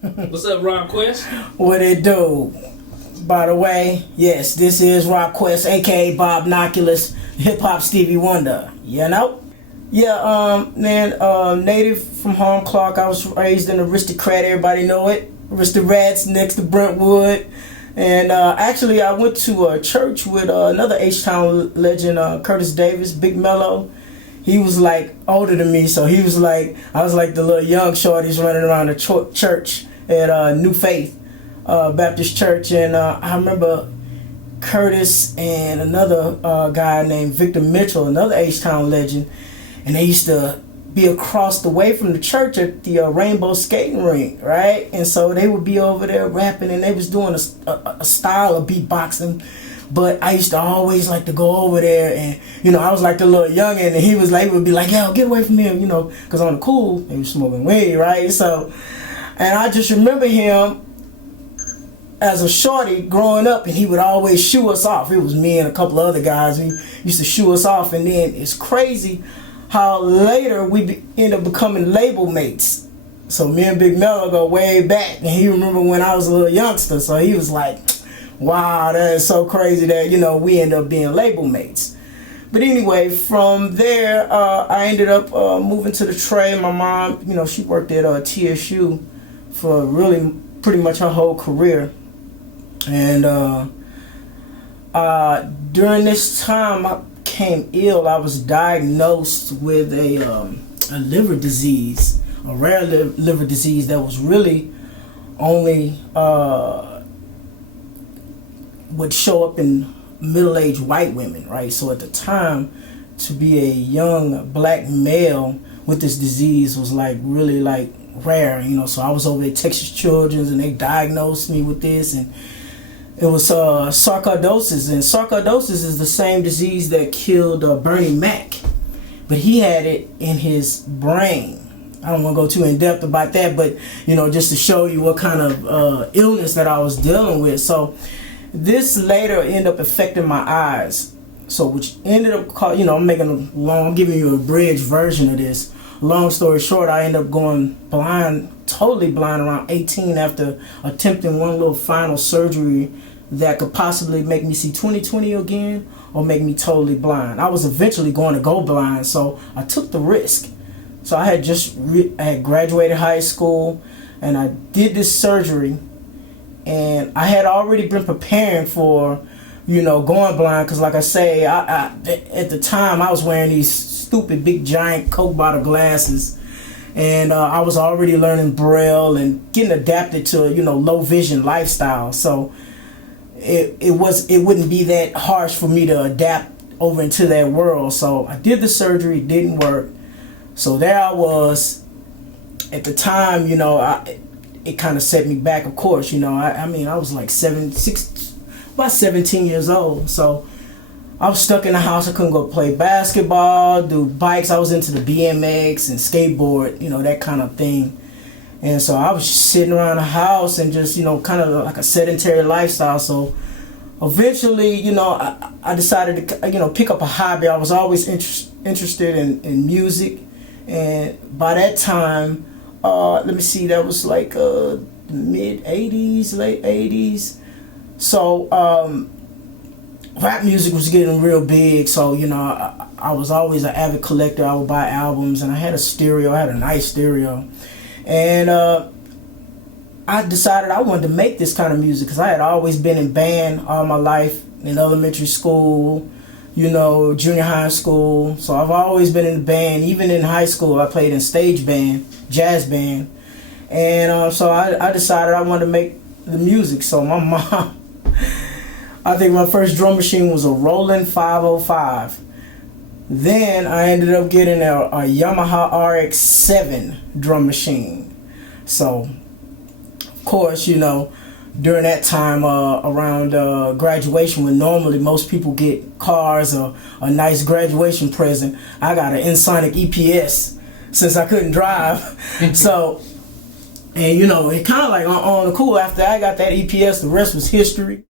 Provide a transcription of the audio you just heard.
What's up, Rob Quest? What it do? By the way, yes, this is Rock Quest, aka Bob Noculus, Hip Hop Stevie Wonder. You know? Yeah, native from Harlem Clark. I was raised in Aristocrat. Everybody know it. Aristocrats next to Brentwood. And actually, I went to a church with another H-Town legend, Curtis Davis, Big Mello. He was like older than me, so he was like, I was like the little young shorties running around the church at New Faith Baptist Church. And I remember Curtis and another guy named Victor Mitchell, another H-Town legend, and they used to be across the way from the church at the Rainbow Skating Rink, right? And so they would be over there rapping, and they was doing a style of beatboxing. But I used to always like to go over there, and I was like the little youngin', and he would be like, "Yo, get away from him," because on the cool, he was smoking weed, right? So, and I just remember him as a shorty growing up, and he would always shoo us off. It was me and a couple of other guys. He used to shoo us off, and then it's crazy how later we end up becoming label mates. So me and Big Mello go way back, and he remember when I was a little youngster. So he was like, wow, that is so crazy that, we end up being label mates. But anyway, from there, I ended up moving to the trade. My mom, she worked at TSU for really pretty much her whole career. And during this time, I became ill. I was diagnosed with a liver disease, a rare liver disease that was really only would show up in middle-aged white women, right? So at the time, to be a young black male with this disease was really rare, So I was over at Texas Children's, and they diagnosed me with this, and it was sarcoidosis. And sarcoidosis is the same disease that killed Bernie Mac, but he had it in his brain. I don't want to go too in depth about that, but just to show you what kind of illness that I was dealing with. So this later ended up affecting my eyes. So which ended up, I'm giving you a abridged version of this. Long story short, I ended up going blind, totally blind around 18 after attempting one little final surgery that could possibly make me see 20/20 again or make me totally blind. I was eventually going to go blind, so I took the risk. So I had I had graduated high school, and I did this surgery, and I had already been preparing for, going blind, because like I say, I at the time I was wearing these stupid big giant Coke bottle glasses, and I was already learning Braille and getting adapted to low vision lifestyle. So it wouldn't be that harsh for me to adapt over into that world. So I did the surgery, it didn't work. So there I was. At the time, it kind of set me back, of course. I was like about 17 years old. So I was stuck in the house. I couldn't go play basketball, do bikes. I was into the BMX and skateboard, that kind of thing. And so I was just sitting around the house and just, kind of like a sedentary lifestyle. So eventually, I decided to, pick up a hobby. I was always interested in music. And by that time, that was like mid 80s, late 80s. So rap music was getting real big. So, I was always an avid collector. I would buy albums, and I had a stereo. I had a nice stereo. And I decided I wanted to make this kind of music because I had always been in band all my life, in elementary school, junior high school. So I've always been in the band. Even in high school, I played in stage band, jazz band. And so I decided I wanted to make the music. So my mom, I think my first drum machine was a Roland 505. Then I ended up getting a Yamaha RX-7 drum machine. So, of course, during that time around graduation, when normally most people get cars or a nice graduation present, I got an Ensoniq EPS since I couldn't drive. So, and it kind of like on the cool, after I got that EPS, the rest was history.